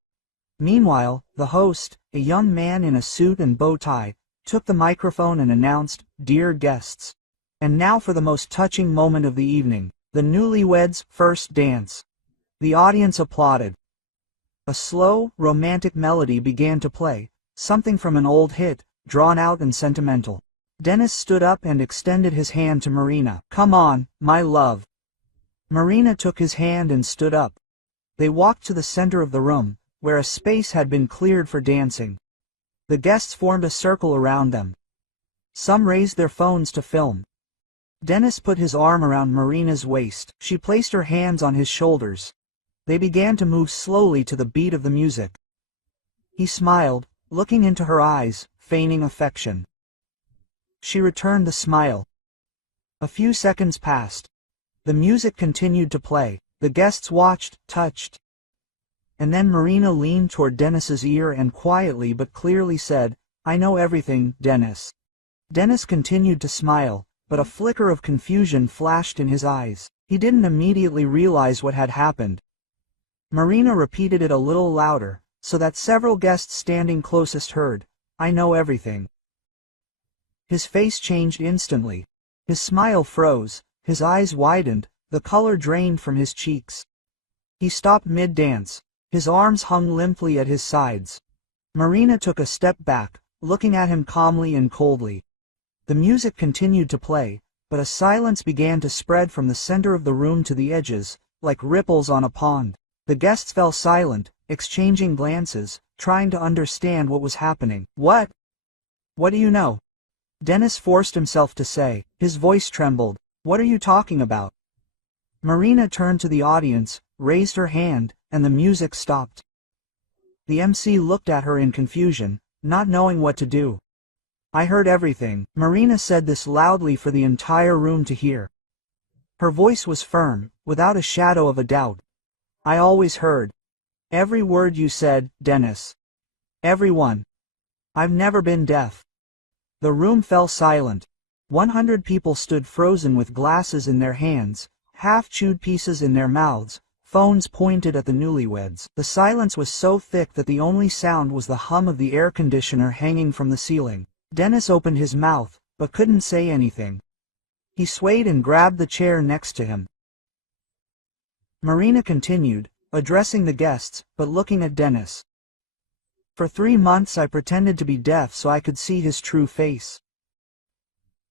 Meanwhile, the host, a young man in a suit and bow tie, took the microphone and announced, "Dear guests. And now for the most touching moment of the evening, the newlyweds' first dance." The audience applauded. A slow, romantic melody began to play, something from an old hit, drawn out and sentimental. Denis stood up and extended his hand to Marina. Come on, my love. Marina took his hand and stood up. They walked to the center of the room, where a space had been cleared for dancing. The guests formed a circle around them. Some raised their phones to film. Denis put his arm around Marina's waist. She placed her hands on his shoulders. They began to move slowly to the beat of the music. He smiled, looking into her eyes, feigning affection. She returned the smile. A few seconds passed. The music continued to play. The guests watched, touched. And then Marina leaned toward Denis's ear and quietly but clearly said, I know everything, Denis. Denis continued to smile, but a flicker of confusion flashed in his eyes. He didn't immediately realize what had happened. Marina repeated it a little louder, so that several guests standing closest heard, I know everything. His face changed instantly. His smile froze, his eyes widened, the color drained from his cheeks. He stopped mid-dance. His arms hung limply at his sides. Marina took a step back, looking at him calmly and coldly. The music continued to play, but a silence began to spread from the center of the room to the edges, like ripples on a pond. The guests fell silent, exchanging glances, trying to understand what was happening. What? What do you know? Denis forced himself to say. His voice trembled. What are you talking about? Marina turned to the audience, raised her hand, and the music stopped. The MC looked at her in confusion, not knowing what to do. I heard everything. Marina said this loudly for the entire room to hear. Her voice was firm, without a shadow of a doubt. I always heard. Every word you said, Denis. Everyone. I've never been deaf. The room fell silent. 100 people stood frozen with glasses in their hands, half-chewed pieces in their mouths, phones pointed at the newlyweds. The silence was so thick that the only sound was the hum of the air conditioner hanging from the ceiling. Denis opened his mouth, but couldn't say anything. He swayed and grabbed the chair next to him. Marina continued, addressing the guests, but looking at Denis. For 3 months I pretended to be deaf so I could see his true face.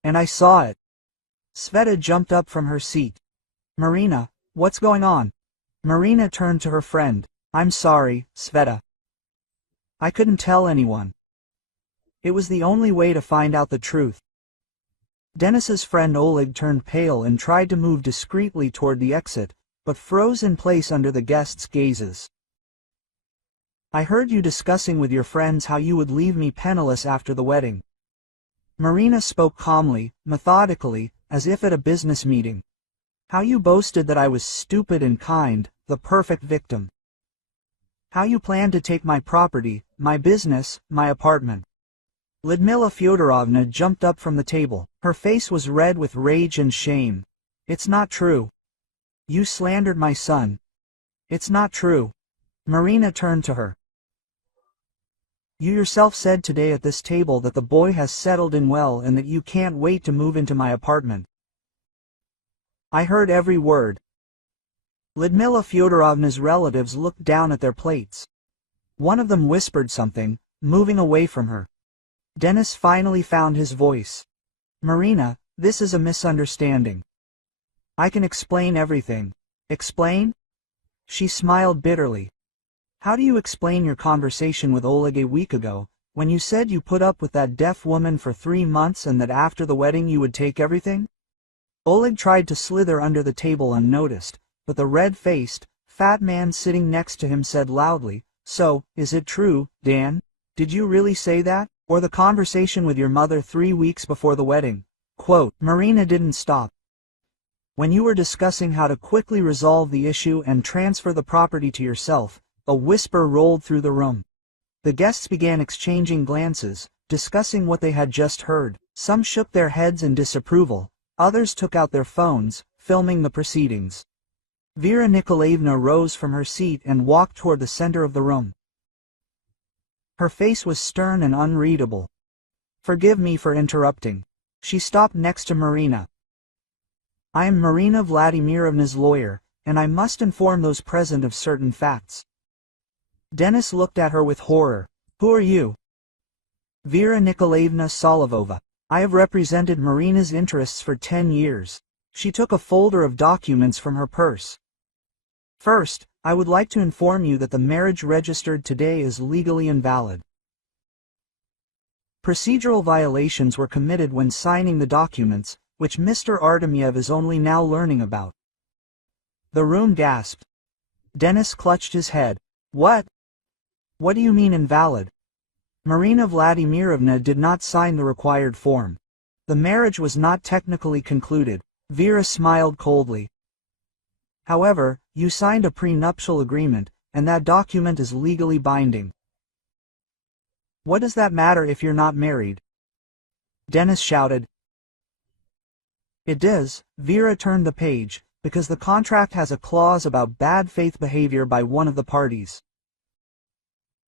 And I saw it. Sveta jumped up from her seat. Marina, what's going on? Marina turned to her friend. I'm sorry, Sveta. I couldn't tell anyone. It was the only way to find out the truth. Denis's friend Oleg turned pale and tried to move discreetly toward the exit, but froze in place under the guests' gazes. I heard you discussing with your friends how you would leave me penniless after the wedding. Marina spoke calmly, methodically, as if at a business meeting. How you boasted that I was stupid and kind, the perfect victim. How you planned to take my property, my business, my apartment. Lyudmila Fyodorovna jumped up from the table. Her face was red with rage and shame. It's not true. You slandered my son. It's not true. Marina turned to her. You yourself said today at this table that the boy has settled in well and that you can't wait to move into my apartment. I heard every word. Lyudmila Fyodorovna's relatives looked down at their plates. One of them whispered something, moving away from her. Denis finally found his voice. Marina, this is a misunderstanding. I can explain everything. Explain? She smiled bitterly. How do you explain your conversation with Oleg a week ago, when you said you put up with that deaf woman for 3 months and that after the wedding you would take everything? Oleg tried to slither under the table unnoticed, but the red-faced, fat man sitting next to him said loudly, So, is it true, Dan? Did you really say that? Or the conversation with your mother 3 weeks before the wedding? Quote, Marina didn't stop. When you were discussing how to quickly resolve the issue and transfer the property to yourself, a whisper rolled through the room. The guests began exchanging glances, discussing what they had just heard. Some shook their heads in disapproval, others took out their phones, filming the proceedings. Vera Nikolaevna rose from her seat and walked toward the center of the room. Her face was stern and unreadable. Forgive me for interrupting. She stopped next to Marina. I am Marina Vladimirovna's lawyer, and I must inform those present of certain facts. Denis looked at her with horror. Who are you? Vera Nikolaevna Solovova. I have represented Marina's interests for 10 years. She took a folder of documents from her purse. First, I would like to inform you that the marriage registered today is legally invalid. Procedural violations were committed when signing the documents, which Mr. Artemyev is only now learning about. The room gasped. Denis clutched his head. What? What do you mean invalid? Marina Vladimirovna did not sign the required form. The marriage was not technically concluded. Vera smiled coldly. However, you signed a prenuptial agreement, and that document is legally binding. What does that matter if you're not married? Denis shouted. It does. Vera turned the page, because the contract has a clause about bad faith behavior by one of the parties.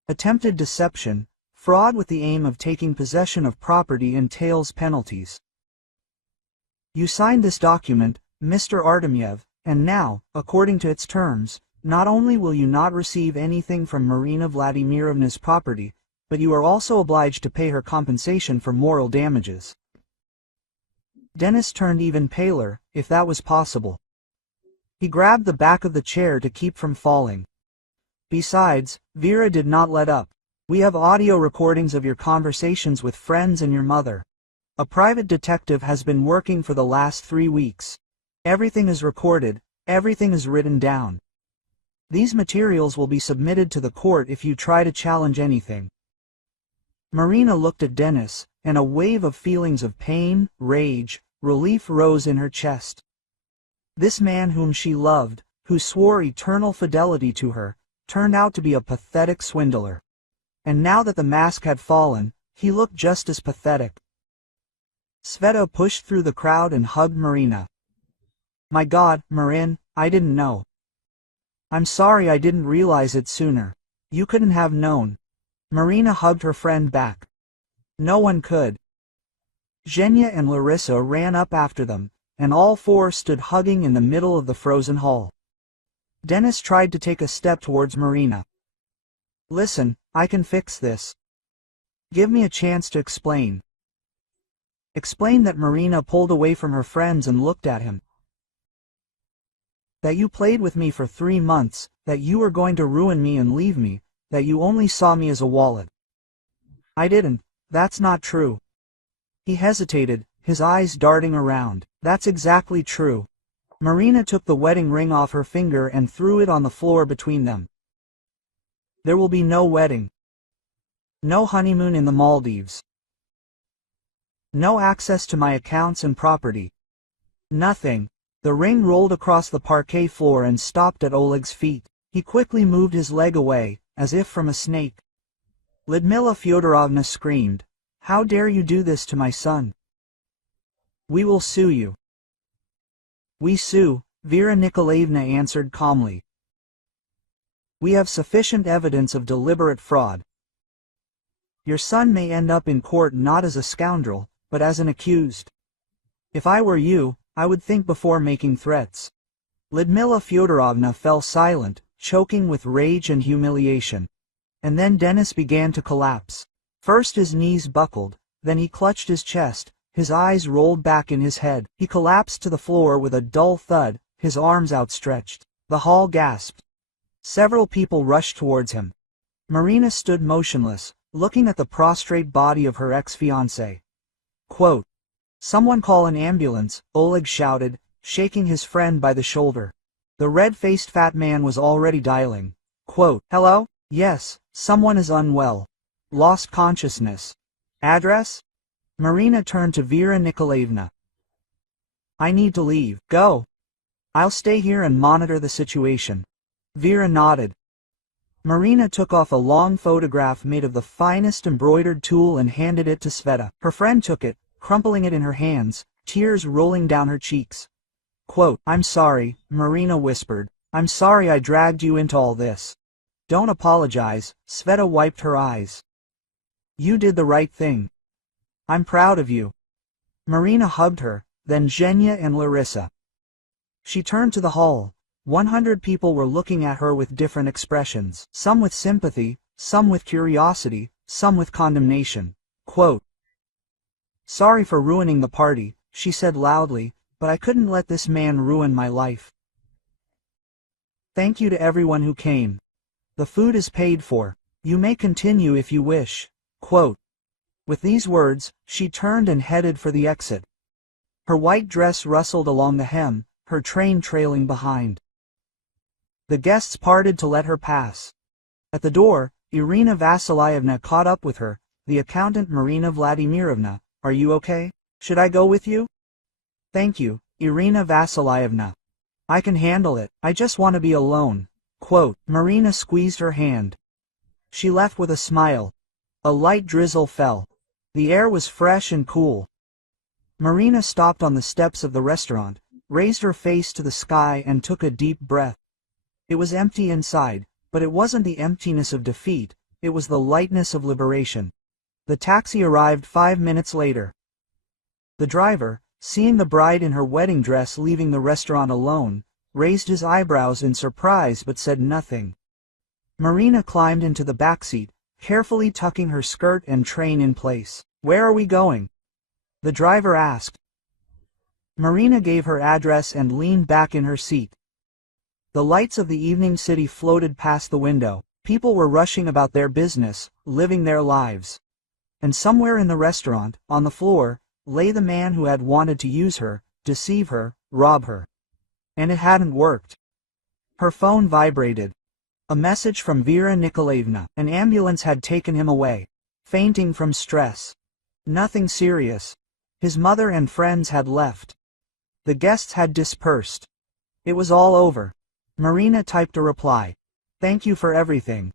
Attempted deception, fraud with the aim of taking possession of property entails penalties. You signed this document, Mr. Artemyev, and now, according to its terms, not only will you not receive anything from Marina Vladimirovna's property, but you are also obliged to pay her compensation for moral damages. Denis turned even paler, if that was possible. He grabbed the back of the chair to keep from falling. Besides, Vera did not let up. We have audio recordings of your conversations with friends and your mother. A private detective has been working for the last 3 weeks. Everything is recorded, everything is written down. These materials will be submitted to the court if you try to challenge anything. Marina looked at Denis, and a wave of feelings of pain, rage, relief rose in her chest. This man whom she loved, who swore eternal fidelity to her, turned out to be a pathetic swindler. And now that the mask had fallen, he looked just as pathetic. Sveta pushed through the crowd and hugged Marina. My God, Marin, I didn't know. I'm sorry I didn't realize it sooner. You couldn't have known. Marina hugged her friend back. No one could. Zhenya and Larissa ran up after them, and all four stood hugging in the middle of the frozen hall. Denis tried to take a step towards Marina. Listen, I can fix this. Give me a chance to explain. Explain that Marina pulled away from her friends and looked at him. That you played with me for 3 months, that you were going to ruin me and leave me, that you only saw me as a wallet. I didn't, that's not true. He hesitated, his eyes darting around. That's exactly true. Marina took the wedding ring off her finger and threw it on the floor between them. There will be no wedding. No honeymoon in the Maldives. No access to my accounts and property. Nothing. The ring rolled across the parquet floor and stopped at Oleg's feet. He quickly moved his leg away, as if from a snake. Lyudmila Fyodorovna screamed, "How dare you do this to my son? We will sue you." "We sue," Vera Nikolaevna answered calmly. "We have sufficient evidence of deliberate fraud. Your son may end up in court not as a scoundrel, but as an accused. If I were you, I would think before making threats." Lyudmila Fyodorovna fell silent, choking with rage and humiliation. And then Denis began to collapse. First his knees buckled, then he clutched his chest, his eyes rolled back in his head. He collapsed to the floor with a dull thud, his arms outstretched. The hall gasped. Several people rushed towards him. Marina stood motionless, looking at the prostrate body of her ex-fiancé. Quote, "Someone call an ambulance," Oleg shouted, shaking his friend by the shoulder. The red-faced fat man was already dialing. Quote, "Hello? Yes, someone is unwell. Lost consciousness. Address?" Marina turned to Vera Nikolaevna. "I need to leave. Go. I'll stay here and monitor the situation." Vera nodded. Marina took off a long photograph made of the finest embroidered tulle and handed it to Sveta. Her friend took it, crumpling it in her hands, tears rolling down her cheeks. Quote, "I'm sorry," Marina whispered. "I'm sorry I dragged you into all this." "Don't apologize," Sveta wiped her eyes. "You did the right thing. I'm proud of you." Marina hugged her, then Zhenya and Larissa. She turned to the hall. 100 people were looking at her with different expressions, some with sympathy, some with curiosity, some with condemnation. Quote, "Sorry for ruining the party," she said loudly, "but I couldn't let this man ruin my life. Thank you to everyone who came. The food is paid for. You may continue if you wish." Quote. With these words, she turned and headed for the exit. Her white dress rustled along the hem, her train trailing behind. The guests parted to let her pass. At the door, Irina Vasilyevna caught up with her. "The accountant Marina Vladimirovna, are you okay? Should I go with you?" "Thank you, Irina Vasilyevna. I can handle it. I just want to be alone." Quote. Marina squeezed her hand. She left with a smile. A light drizzle fell. The air was fresh and cool. Marina stopped on the steps of the restaurant, raised her face to the sky and took a deep breath. It was empty inside, but it wasn't the emptiness of defeat, it was the lightness of liberation. The taxi arrived 5 minutes later. The driver, seeing the bride in her wedding dress leaving the restaurant alone, raised his eyebrows in surprise but said nothing. Marina climbed into the backseat, carefully tucking her skirt and train in place. "Where are we going?" the driver asked. Marina gave her address and leaned back in her seat. The lights of the evening city floated past the window. People were rushing about their business, living their lives. And somewhere in the restaurant, on the floor, lay the man who had wanted to use her, deceive her, rob her. And it hadn't worked. Her phone vibrated. A message from Vera Nikolaevna. An ambulance had taken him away. Fainting from stress. Nothing serious. His mother and friends had left. The guests had dispersed. It was all over. Marina typed a reply. "Thank you for everything."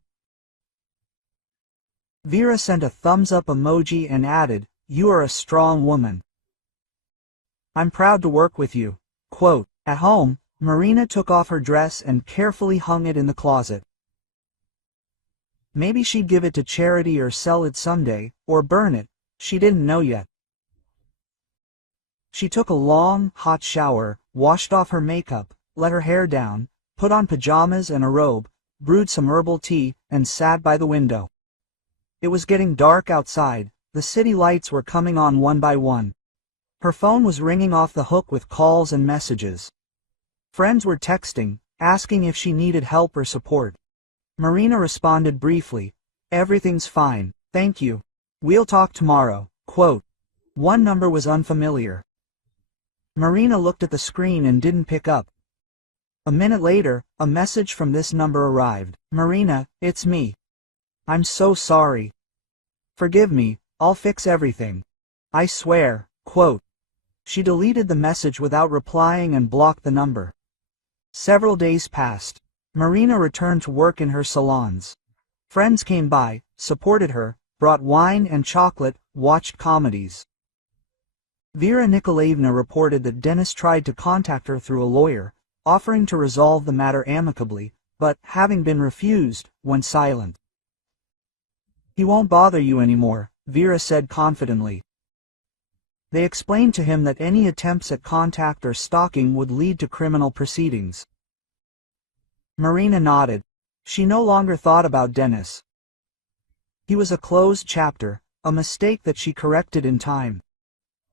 Vera sent a thumbs-up emoji and added, "You are a strong woman. I'm proud to work with you." Quote. At home, Marina took off her dress and carefully hung it in the closet. Maybe she'd give it to charity or sell it someday, or burn it, she didn't know yet. She took a long, hot shower, washed off her makeup, let her hair down, put on pajamas and a robe, brewed some herbal tea, and sat by the window. It was getting dark outside, the city lights were coming on one by one. Her phone was ringing off the hook with calls and messages. Friends were texting, asking if she needed help or support. Marina responded briefly, "Everything's fine, thank you. We'll talk tomorrow." Quote. One number was unfamiliar. Marina looked at the screen and didn't pick up. A minute later, a message from this number arrived. "Marina, it's me. I'm so sorry. Forgive me, I'll fix everything. I swear." Quote. She deleted the message without replying and blocked the number. Several days passed. Marina returned to work in her salons. Friends came by, supported her, brought wine and chocolate, watched comedies. Vera Nikolaevna reported that Dennis tried to contact her through a lawyer, offering to resolve the matter amicably, but, having been refused, went silent. "He won't bother you anymore," Vera said confidently. They explained to him that any attempts at contact or stalking would lead to criminal proceedings. Marina nodded. She no longer thought about Dennis. He was a closed chapter, a mistake that she corrected in time.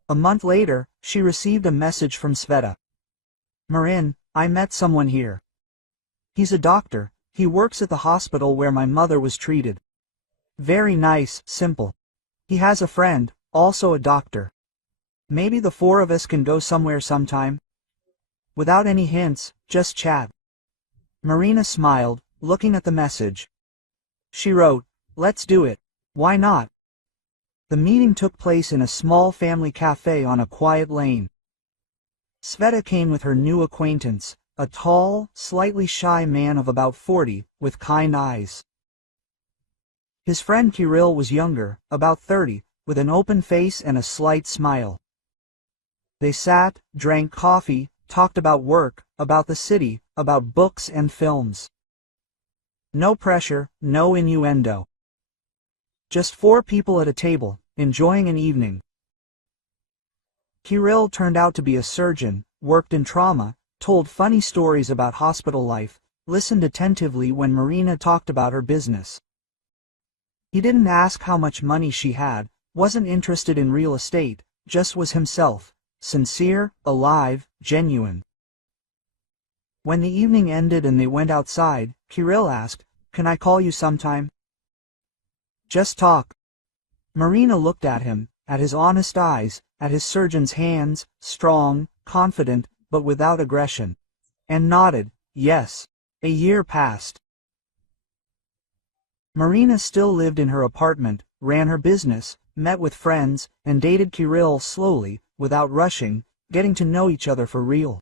A month later, she received a message from Sveta. "Marin, I met someone here. He's a doctor, he works at the hospital where my mother was treated. Very nice, simple. He has a friend, also a doctor. Maybe the four of us can go somewhere sometime." Without any hints, just chat. Marina smiled, looking at the message. She wrote, "Let's do it. Why not?" The meeting took place in a small family cafe on a quiet lane. Sveta came with her new acquaintance, a tall, slightly shy man of about 40, with kind eyes. His friend Kirill was younger, about 30, with an open face and a slight smile. They sat, drank coffee, talked about work, about the city, about books and films. No pressure, no innuendo. Just four people at a table, enjoying an evening. Kirill turned out to be a surgeon, worked in trauma, told funny stories about hospital life, listened attentively when Marina talked about her business. He didn't ask how much money she had, wasn't interested in real estate, just was himself, sincere, alive, genuine. When the evening ended and they went outside, Kirill asked, "Can I call you sometime?" "Just talk." Marina looked at him, at his honest eyes, at his surgeon's hands, strong, confident, but without aggression, and nodded, yes. A year passed. Marina still lived in her apartment, ran her business, met with friends, and dated Kirill slowly, without rushing, getting to know each other for real.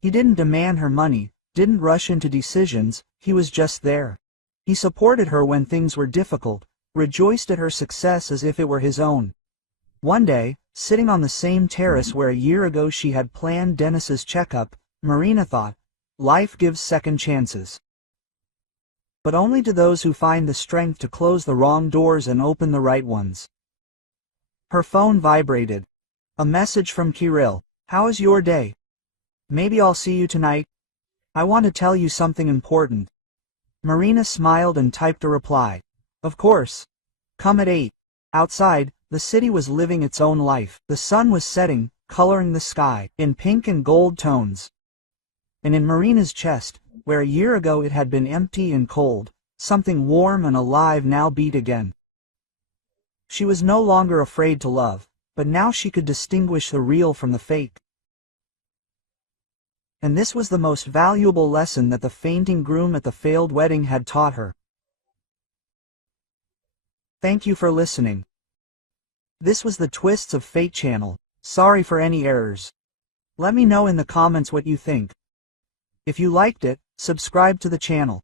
He didn't demand her money, didn't rush into decisions, he was just there. He supported her when things were difficult, rejoiced at her success as if it were his own. One day, sitting on the same terrace where a year ago she had planned Dennis's checkup, Marina thought, life gives second chances. But only to those who find the strength to close the wrong doors and open the right ones. Her phone vibrated. A message from Kirill. "How is your day? Maybe I'll see you tonight. I want to tell you something important." Marina smiled and typed a reply. "Of course. Come at 8. Outside, the city was living its own life. The sun was setting, coloring the sky, in pink and gold tones. And in Marina's chest, where a year ago it had been empty and cold, something warm and alive now beat again. She was no longer afraid to love, but now she could distinguish the real from the fake. And this was the most valuable lesson that the fainting groom at the failed wedding had taught her. Thank you for listening. This was the Twists of Fate channel. Sorry for any errors. Let me know in the comments what you think. If you liked it, subscribe to the channel.